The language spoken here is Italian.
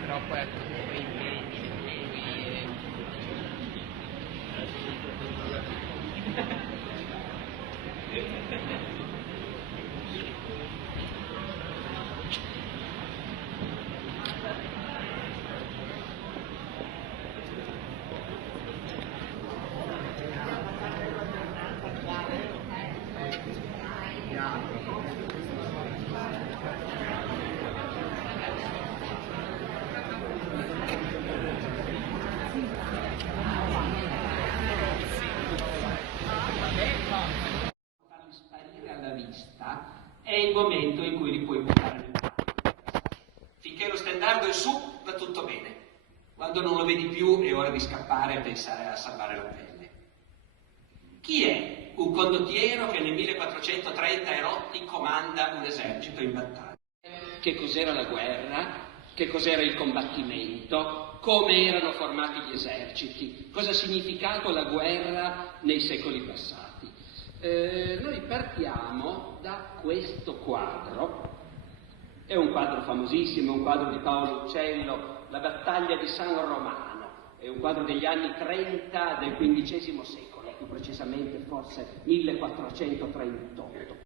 Però poi quei impegni farli sparire alla vista è il momento in cui li puoi buttare nel mare. Finché lo stendardo è su, va tutto bene. Quando non lo vedi più è ora di scappare e pensare a salvare la pelle. Chi è un condottiero che nel 1430 e rotti comanda un esercito in battaglia? Che cos'era la guerra? Che cos'era il combattimento? Come erano formati gli eserciti? Cosa ha significato la guerra nei secoli passati? Noi partiamo da questo quadro. È un quadro famosissimo, è un quadro di Paolo Uccello, La battaglia di San Romano. È un quadro degli anni 30 del XV secolo, più precisamente forse 1438.